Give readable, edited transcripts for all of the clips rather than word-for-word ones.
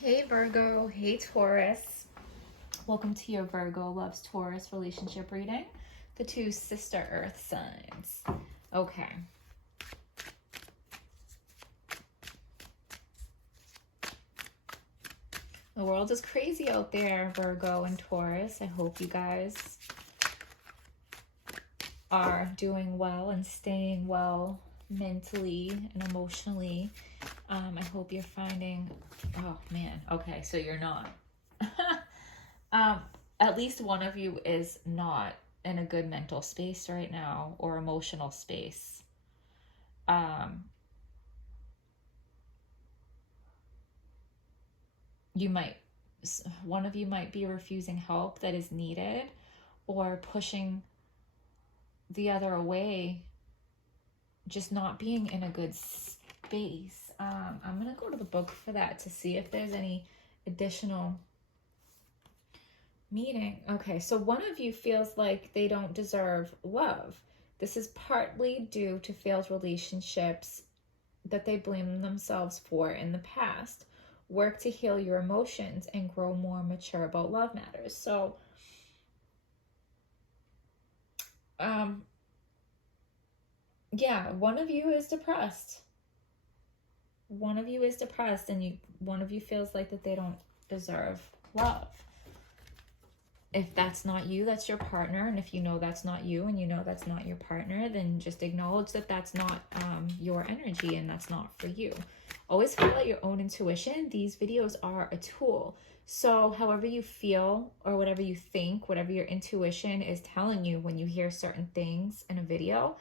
Hey Virgo, hey Taurus. Welcome to your Virgo loves Taurus relationship reading. The two sister earth signs. Okay. The world is crazy out there, Virgo and Taurus. I hope you guys are doing well and staying well mentally and emotionally. I hope you're finding, oh man, okay, so you're not. At least one of you is not in a good mental space right now or emotional space. One of you might be refusing help that is needed or pushing the other away, just not being in a good space. I'm going to go to the book for that to see if there's any additional meaning. Okay, so one of you feels like they don't deserve love. This is partly due to failed relationships that they blame themselves for in the past. Work to heal your emotions and grow more mature about love matters. So, yeah, one of you is depressed. One of you is depressed, and one of you feels like that they don't deserve love. If that's not you, that's your partner. And if you know that's not you and you know that's not your partner, then just acknowledge that that's not your energy and that's not for you. Always follow your own intuition. These videos are a tool. So however you feel or whatever you think, whatever your intuition is telling you when you hear certain things in a video,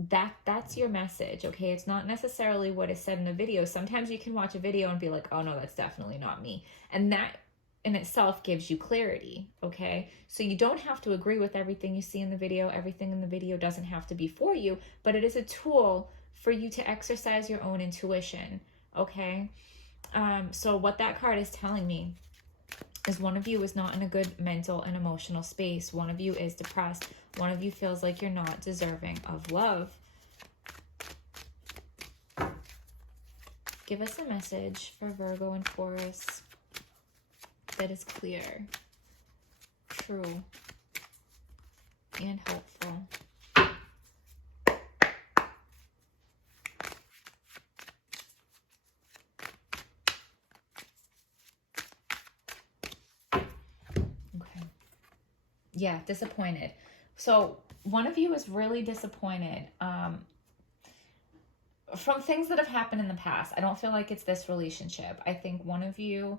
that's your message, okay? It's not necessarily what is said in the video. Sometimes you can watch a video and be like, oh no, that's definitely not me. And that in itself gives you clarity, okay? So you don't have to agree with everything you see in the video. Everything in the video doesn't have to be for you, but it is a tool for you to exercise your own intuition, okay? So what that card is telling me is one of you is not in a good mental and emotional space. One of you is depressed. One of you feels like you're not deserving of love. Give us a message for Virgo and Taurus that is clear, true, and helpful. Okay. Yeah, disappointed. So one of you is really disappointed from things that have happened in the past. I don't feel like it's this relationship. I think one of you,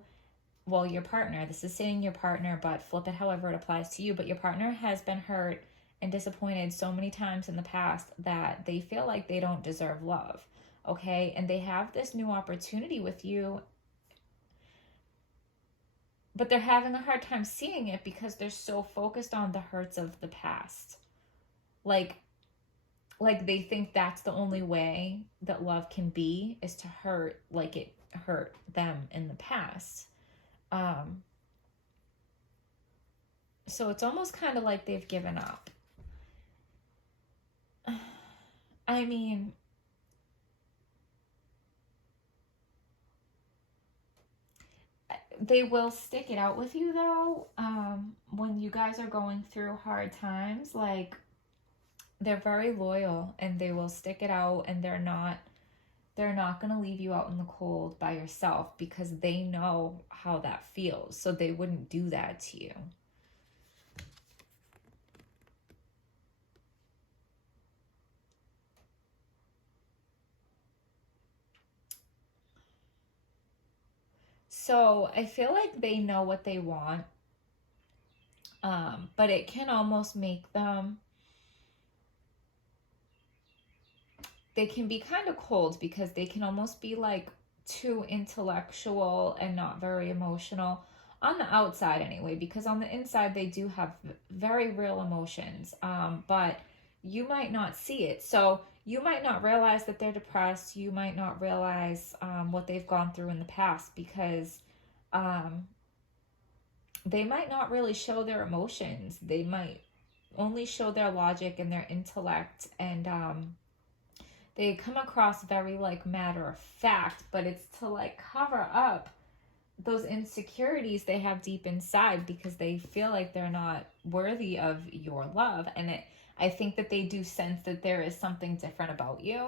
well, your partner, this is saying your partner, but flip it however it applies to you, but your partner has been hurt and disappointed so many times in the past that they feel like they don't deserve love, okay? And they have this new opportunity with you, but they're having a hard time seeing it because they're so focused on the hurts of the past. Like they think that's the only way that love can be, is to hurt like it hurt them in the past. So it's almost kind of like they've given up. I mean, they will stick it out with you though. When you guys are going through hard times, like, they're very loyal and they will stick it out, and they're not going to leave you out in the cold by yourself because they know how that feels. So they wouldn't do that to you. So I feel like they know what they want, but it can almost make them, they can be kind of cold because they can almost be like too intellectual and not very emotional on the outside anyway, because on the inside they do have very real emotions, but you might not see it. So you might not realize that they're depressed. You might not realize what they've gone through in the past because they might not really show their emotions. They might only show their logic and their intellect, and they come across very like matter of fact, but it's to like cover up those insecurities they have deep inside because they feel like they're not worthy of your love. And I think that they do sense that there is something different about you,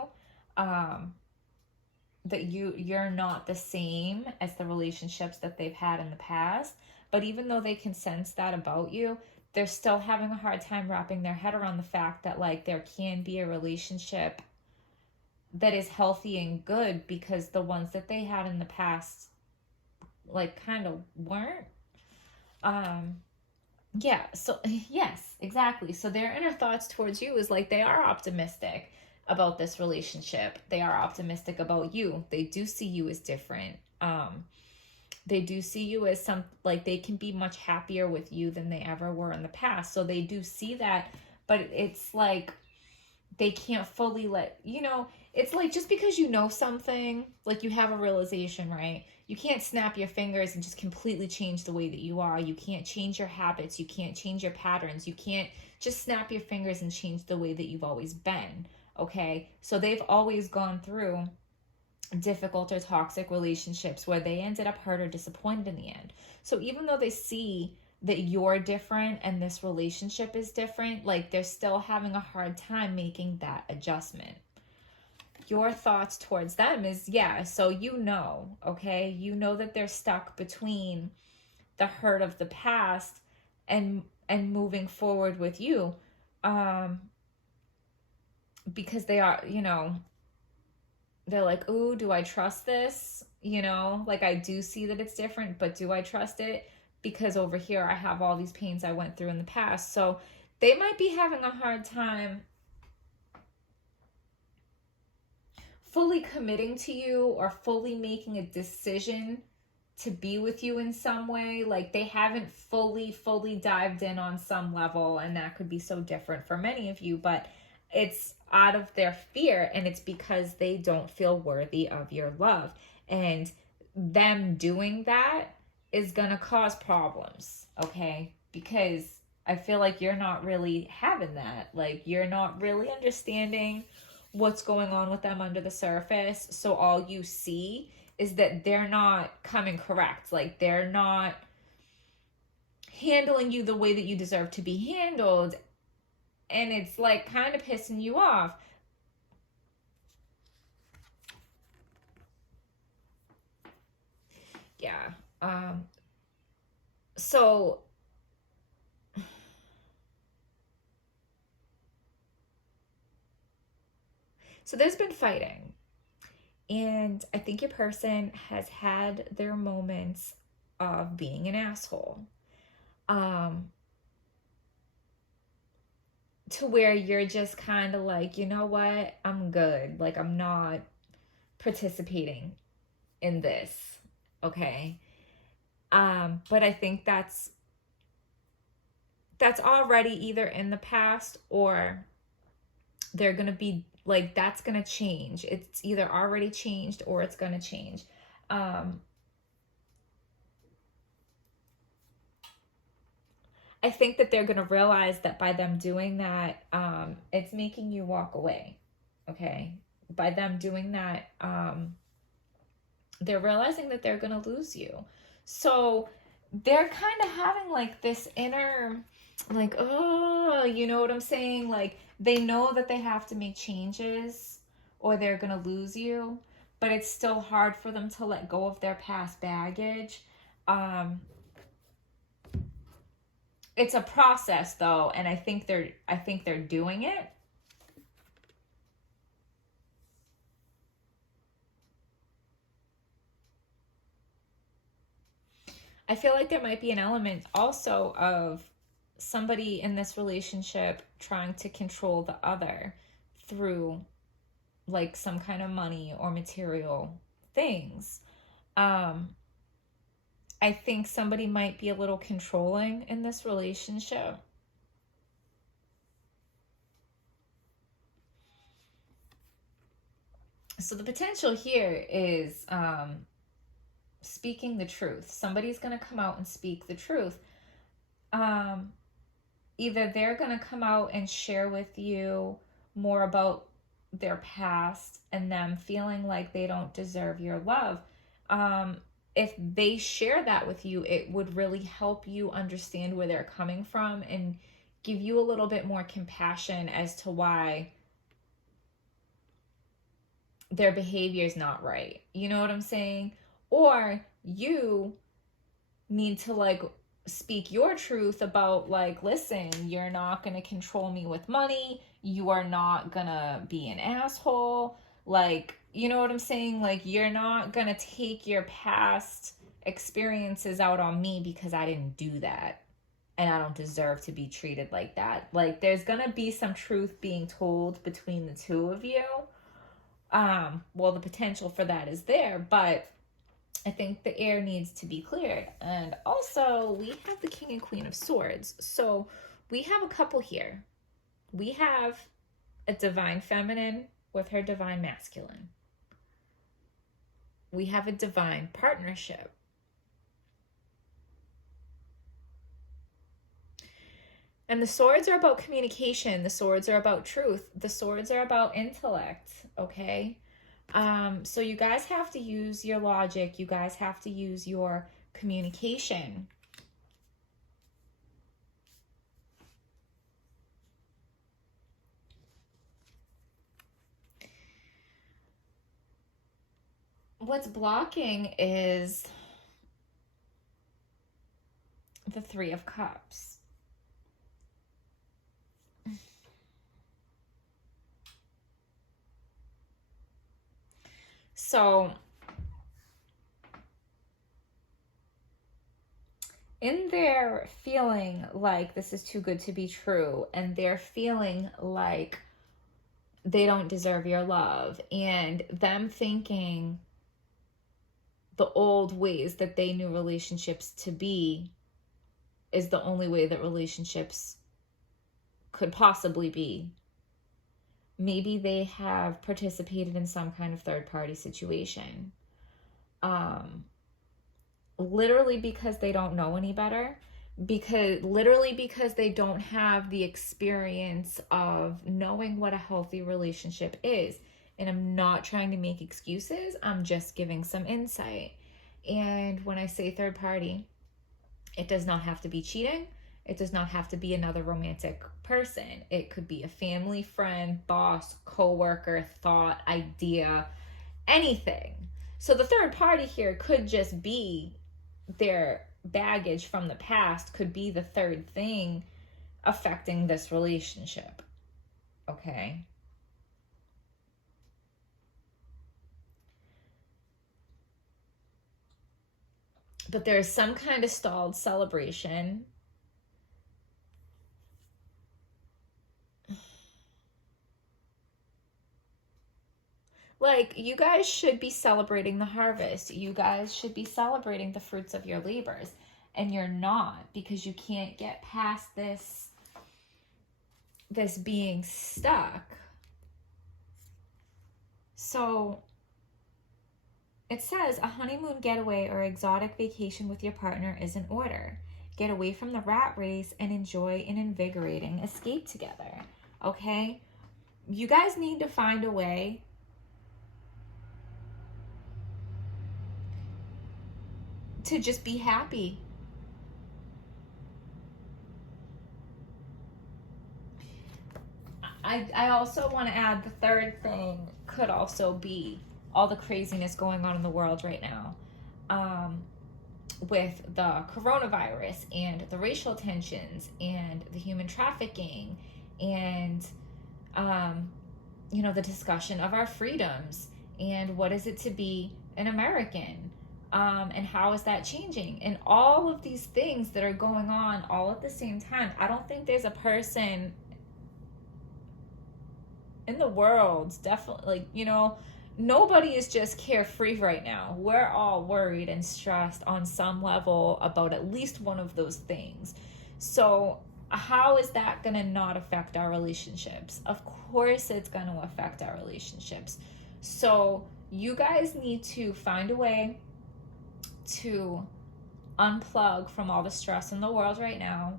that you're not the same as the relationships that they've had in the past. But even though they can sense that about you, they're still having a hard time wrapping their head around the fact that like there can be a relationship that is healthy and good, because the ones that they had in the past like kind of weren't. Yeah, so yes, exactly. So their inner thoughts towards you is like they are optimistic about this relationship. They are optimistic about you. They do see you as different. They do see you as some, like they can be much happier with you than they ever were in the past. So they do see that, but it's like they can't fully let, it's like just because you know something, like you have a realization, right? You can't snap your fingers and just completely change the way that you are. You can't change your habits. You can't change your patterns. You can't just snap your fingers and change the way that you've always been, okay? So they've always gone through difficult or toxic relationships where they ended up hurt or disappointed in the end. So even though they see that you're different and this relationship is different, like they're still having a hard time making that adjustment. Your thoughts towards them is, yeah, so okay? You know that they're stuck between the hurt of the past and moving forward with you, because they are, they're like, ooh, do I trust this? Like I do see that it's different, but do I trust it? Because over here I have all these pains I went through in the past. So they might be having a hard time fully committing to you or fully making a decision to be with you in some way. Like they haven't fully dived in on some level, and that could be so different for many of you, but it's out of their fear, and it's because they don't feel worthy of your love. And them doing that is gonna cause problems, okay? Because I feel like you're not really having that. Like you're not really understanding what's going on with them under the surface. So all you see is that they're not coming correct. Like they're not handling you the way that you deserve to be handled. And it's like kind of pissing you off. Yeah. So there's been fighting. And I think your person has had their moments of being an asshole. To where you're just kind of like, you know what? I'm good. Like I'm not participating in this. Okay. But I think that's already either in the past, or they're going to be like, that's going to change. It's either already changed or it's going to change. I think that they're going to realize that by them doing that, it's making you walk away. Okay. By them doing that, they're realizing that they're going to lose you. So they're kind of having like this inner, like, oh, you know what I'm saying? Like they know that they have to make changes or they're going to lose you, but it's still hard for them to let go of their past baggage. It's a process though, and I think they're doing it. I feel like there might be an element also of somebody in this relationship trying to control the other through like some kind of money or material things. I think somebody might be a little controlling in this relationship. So the potential here is speaking the truth. Somebody's going to come out and speak the truth. Either they're going to come out and share with you more about their past and them feeling like they don't deserve your love. If they share that with you, it would really help you understand where they're coming from and give you a little bit more compassion as to why their behavior is not right. You know what I'm saying? Or you need to like speak your truth about like, listen, you're not going to control me with money. You are not going to be an asshole. Like, you know what I'm saying? Like, you're not going to take your past experiences out on me because I didn't do that. And I don't deserve to be treated like that. Like, there's going to be some truth being told between the two of you. Well, the potential for that is there, but I think the air needs to be cleared. And also, we have the King and Queen of Swords. So we have a couple here. We have a divine feminine with her divine masculine. We have a divine partnership. And the swords are about communication. The swords are about truth. The swords are about intellect, okay? So you guys have to use your logic. You guys have to use your communication. What's blocking is the Three of Cups. So in their feeling like this is too good to be true, and they're feeling like they don't deserve your love, and them thinking the old ways that they knew relationships to be is the only way that relationships could possibly be. Maybe they have participated in some kind of third-party situation. Literally because they don't know any better. Because they don't have the experience of knowing what a healthy relationship is. And I'm not trying to make excuses. I'm just giving some insight. And when I say third party, it does not have to be cheating. It does not have to be another romantic person. It could be a family, friend, boss, coworker, thought, idea, anything. So the third party here could just be their baggage from the past, could be the third thing affecting this relationship. Okay? But there's some kind of stalled celebration. Like, you guys should be celebrating the harvest. You guys should be celebrating the fruits of your labors. And you're not, because you can't get past this being stuck. So it says a honeymoon getaway or exotic vacation with your partner is in order. Get away from the rat race and enjoy an invigorating escape together. Okay? You guys need to find a way to just be happy. I also want to add the third thing could also be all the craziness going on in the world right now, with the coronavirus and the racial tensions and the human trafficking and the discussion of our freedoms and what is it to be an American, and how is that changing, and all of these things that are going on all at the same time. I don't think there's a person in the world, definitely, nobody is just carefree right now. We're all worried and stressed on some level about at least one of those things. So how is that going to not affect our relationships? Of course it's going to affect our relationships. So you guys need to find a way to unplug from all the stress in the world right now,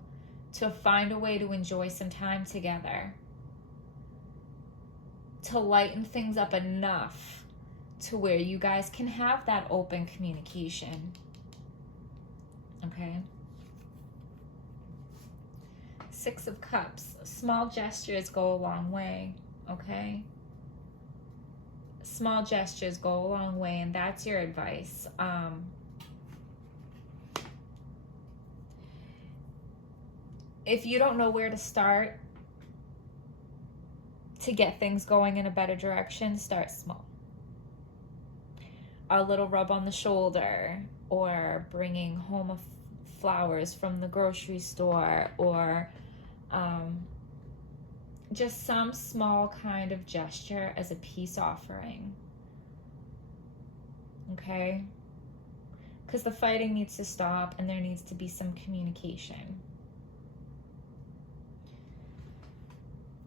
to find a way to enjoy some time together. to lighten things up enough to where you guys can have that open communication. Okay? Six of Cups. Small gestures go a long way. Okay? Small gestures go a long way, and that's your advice. If you don't know where to start to get things going in a better direction, start small. A little rub on the shoulder, or bringing home flowers from the grocery store, or just some small kind of gesture as a peace offering. Okay? Because the fighting needs to stop, and there needs to be some communication.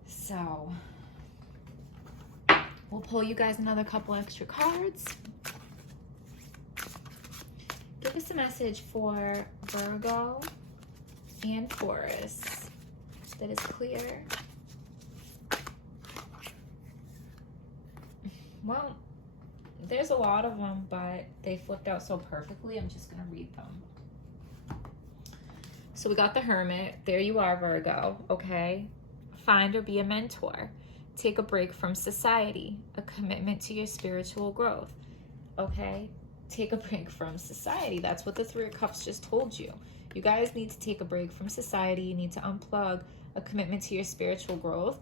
So, we'll pull you guys another couple extra cards. Give us a message for Virgo and Taurus that is clear. Well, there's a lot of them, but they flipped out so perfectly, I'm just going to read them. So we got the Hermit. There you are, Virgo. Okay. Find or be a mentor. Take a break from society. A commitment to your spiritual growth. Okay? Take a break from society. That's what the Three of Cups just told you. You guys need to take a break from society. You need to unplug. A commitment to your spiritual growth.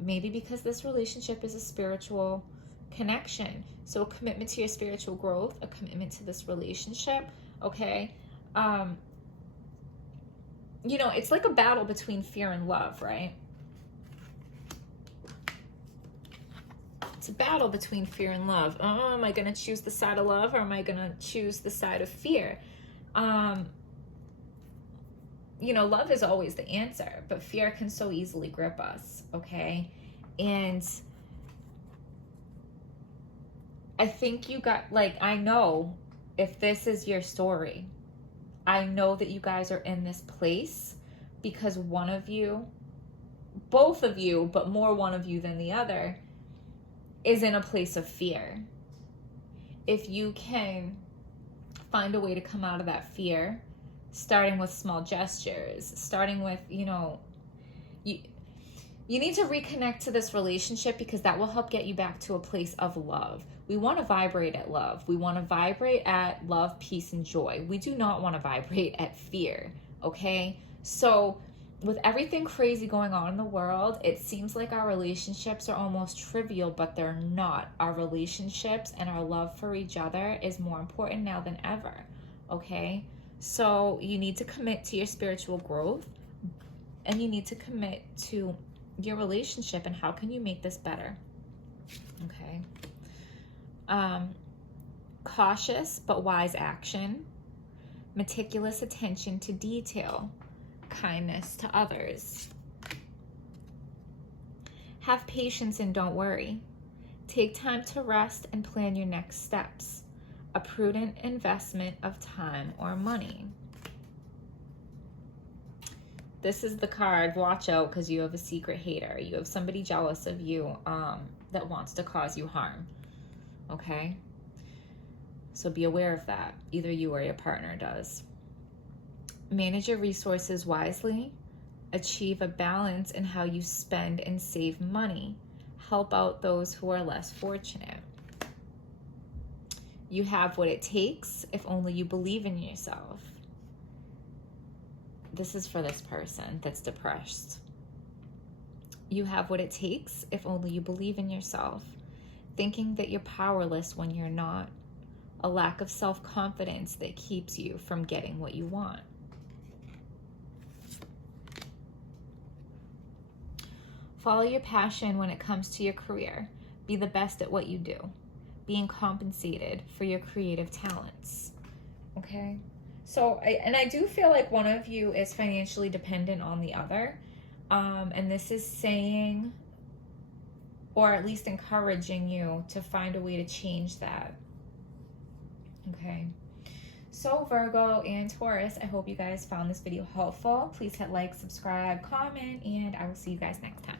Maybe because this relationship is a spiritual connection. So a commitment to your spiritual growth. A commitment to this relationship. Okay? You know, it's like a battle between fear and love, right? It's a battle between fear and love. Oh, am I going to choose the side of love, or am I going to choose the side of fear? You know, love is always the answer, but fear can so easily grip us, okay? And I think you got, like, I know if this is your story, I know that you guys are in this place because one of you, both of you, but more one of you than the other, is in a place of fear. If you can find a way to come out of that fear, starting with small gestures, starting with, you know, you need to reconnect to this relationship, because that will help get you back to a place of love. We want to vibrate at love. We want to vibrate at love, peace, and joy. We do not want to vibrate at fear, okay? So with everything crazy going on in the world, it seems like our relationships are almost trivial, but they're not. Our relationships and our love for each other is more important now than ever, okay? So you need to commit to your spiritual growth, and you need to commit to your relationship, and how can you make this better, okay? Cautious but wise action, meticulous attention to detail, kindness to others. Have patience and don't worry. Take time to rest and plan your next steps. A prudent investment of time or money. This is the card, watch out, because you have a secret hater. You have somebody jealous of you that wants to cause you harm. Okay? So be aware of that. Either you or your partner does. Manage your resources wisely. Achieve a balance in how you spend and save money. Help out those who are less fortunate. You have what it takes if only you believe in yourself. This is for this person that's depressed. You have what it takes if only you believe in yourself. Thinking that you're powerless when you're not. A lack of self-confidence that keeps you from getting what you want. Follow your passion when it comes to your career. Be the best at what you do. Being compensated for your creative talents. Okay? So, I do feel like one of you is financially dependent on the other. And this is saying, or at least encouraging you to find a way to change that. Okay. So Virgo and Taurus, I hope you guys found this video helpful. Please hit like, subscribe, comment, and I will see you guys next time.